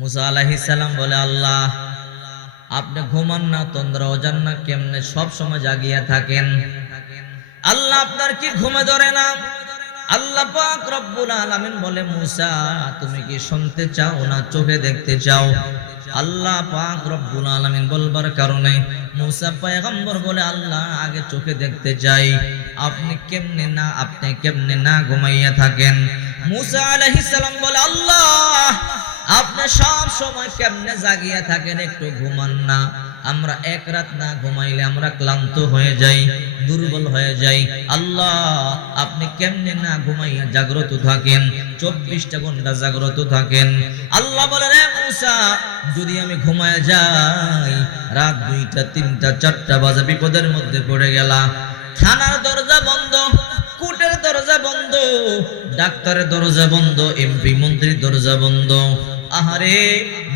মুসা আলাইহিসাল্লাম বলে, আল্লাহ, আপনি ঘুমান না, তন্দ্রা অজান না, কেমনে সব সময় জাগিয়া থাকেন? আল্লাহ আপনার কি ঘুমে ধরে না? আল্লাহ পাক রব্বুল আলামিন বলে, মুসা, তুমি কি শুনতে চাও না, চোখে দেখতে চাও? আল্লাহ পাক রব্বুল আলামিন বলবার কারণে মুসা পয়গম্বর বলে, আল্লাহ, আগে চোখে দেখতে চাই। আপনি কেমনে না, আপনি কেমনে না ঘুমাইয়া থাকেন? মুসা আলাইহিস সালাম বলে, আল্লাহ আপনি সব সময় কেমনে জাগিয়া থাকেন একটু ঘুমান না। আমরা এক রাত না ঘুমাইলে আমরা ক্লান্ত হয়ে যাই, দুর্বল হয়ে যাই। আল্লাহ, আপনি কেমনে না ঘুমাইয়া জাগ্রত থাকেন? চব্বিশটা ঘণ্টা জাগ্রত থাকেন। আল্লাহ বলে রে মুসা, যদি আমি ঘুমায় যাই, রাত দুইটা, তিনটা, চারটা বাজে বিপদের মধ্যে পড়ে গেলাম থানার দরজা বন্ধ কুটের দরজা বন্ধ, ডাক্তারের দরজা বন্ধ, এমপি মন্ত্রীর দরজা বন্ধ। আহারে,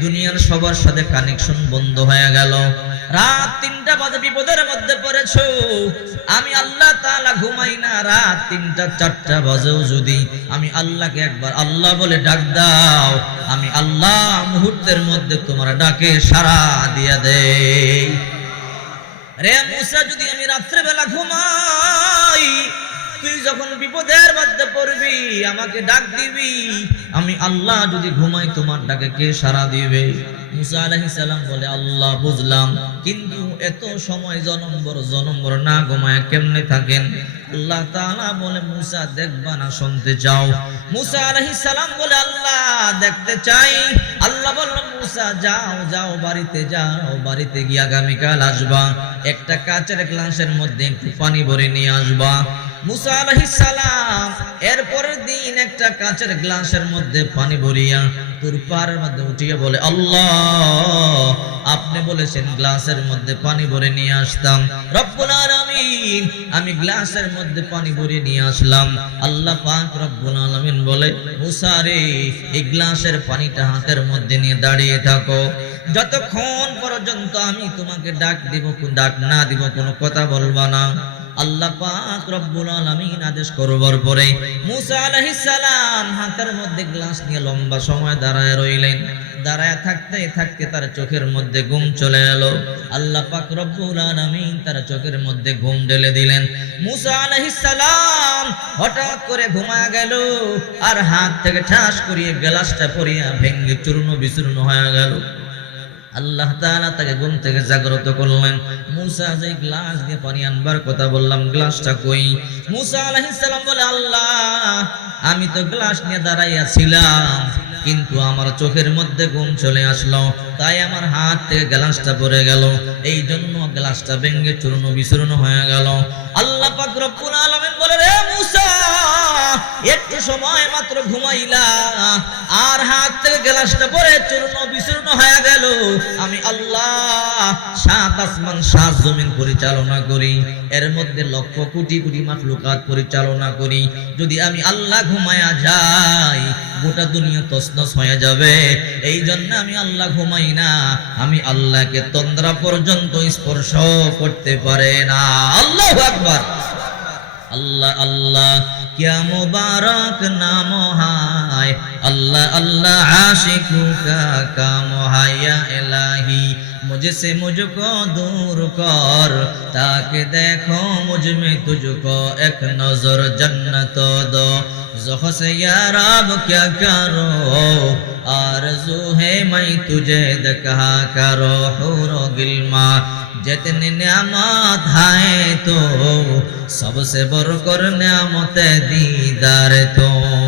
দুনিয়ার সবার সাথে কানেকশন বন্ধ হয়ে গেল। রাত তিনটা বাজে, বিপদের মধ্যে পড়েছ। আমি আল্লাহ তালা ঘুমাই না, রাত তিনটা, চারটা বাজেও যদি আমি আল্লাহকে একবার আল্লাহ বলে ডাক দাও, আমি আল্লাহ মুহূর্তের মধ্যে তোমার ডাকে সাড়া দিয়ে দেই। রে মুসা, যদি আমি রাত্রেবেলা ঘুমাই তুই যখন বিপদের মধ্যে পড়বি, আমাকে ডাক দিবি। আমি আল্লাহ যদি ঘুমাই, তোমার ডাকে কে সারা দিবে? মুসা বলে, আল্লাহ, বুঝলাম। কিন্তু এত সময় জনম্বর জনম্বর না ঘুমায় কেমনে থাকেন? আল্লাহ বলে, মুসা, দেখবা না, শুনতে চাও। মুসা বলে, আল্লাহ, দেখতে চাই। আল্লাহ বলল, মুসা, যাও যাও, বাড়িতে যাও, বাড়িতে গিয়ে আগামীকাল আসবা। একটা কাচের গ্লাসের মধ্যে একটু পানি ভরে নিয়ে আসবা। আপনি বলেছেন গ্লাসের মধ্যে পানি ভরে নিয়ে আসতাম। রব্বুল আলামিন, আমি গ্লাসের মধ্যে পানি ভরে নিয়ে আসলাম। আল্লাহ পাক রব্বুল আলামিন বলে, মুসা রে, এই গ্লাসের পানিটা হাতের মধ্যে নিয়ে দাঁড়িয়ে থাকো। যতক্ষণ পর্যন্ত আমি তোমাকে ডাক দিব, ডাক না দিব, কোনো কথা বলবা না। আল্লাহ পাক রব্বুল আলামিন আদেশ করবার পরে মুসা আলাইহিস সালাম হাতের মধ্যে গ্লাস নিয়ে লম্বা সময় দাঁড়ায় রইলেন। দাঁড়ায় থাকতে থাকতে তার চোখের মধ্যে ঘুম চলে এলো। আল্লাহ পাক রব্বুল আলামিন তার চোখের মধ্যে ঘুম ঢেলে দিলেন। মুসা আলাইহিস সালাম হঠাৎ করে ঘুমায় গেল আর হাত থেকে ঠাস করিয়ে গ্লাসটা পড়িয়া ভেঙ্গে চূর্ণ বিচূর্ণ হয়ে গেল। আল্লাহ তাআলা তাকে ঘুম থেকে জাগ্রত করলেন। মুসা যে গ্লাস দিয়ে পানি আনবার কথা বললাম, গ্লাসটা কই? মুসা আলাইহিস সালাম বলে, আল্লাহ, আমি তো গ্লাস নিয়ে দাঁড়াইয়াছিলাম কিন্তু আমার চোখের মধ্যে ঘুম চলে আসলো, তাই আমার হাত থেকে গ্লাসটা পড়ে গেল। এই জন্য গ্লাসটা ভেঙে চূর্ণ বিচূর্ণ হয়ে গেল। আল্লাহ পাক রব্বুল আলামিন বলে, রে সময় মাত্র ঘুমাইলা, আর হাত থেকে গ্লাসটা পরে চূর্ণ বিচূর্ণ হয়ে গেল। আমি আল্লাহ সাত আসমান, সাত জমিন পরিচালনা করি। এর মধ্যে লক্ষ কোটি কোটি মাখলুকাত পরিচালনা করি। যদি আমি আল্লাহ ঘুমায়া যাই, গোটা দুনিয়া তসনস হয়ে যাবে। এই জন্য আমি আল্লাহ ঘুমাই না। আমি আল্লাহকে তন্দ্রা পর্যন্ত স্পর্শ করতে পারে না। আল্লাহ আকবার। আল্লাহ আল্লাহ। क्या मुबारक नाम हाय। अल्लाह अल्लाह आशिकों का काम हाया इलाही। मुझसे मुझको दूर कर, ताकि देखो मुझमें तुझको एक नज़र जन्नत दो। ज़ख से याराब रब, क्या करो? आरज़ू है मैं तुझे दकहा करो, हूरो गिलमा। जितनी न्यामत है तो सबसे बरकर नियामत दीदार तो।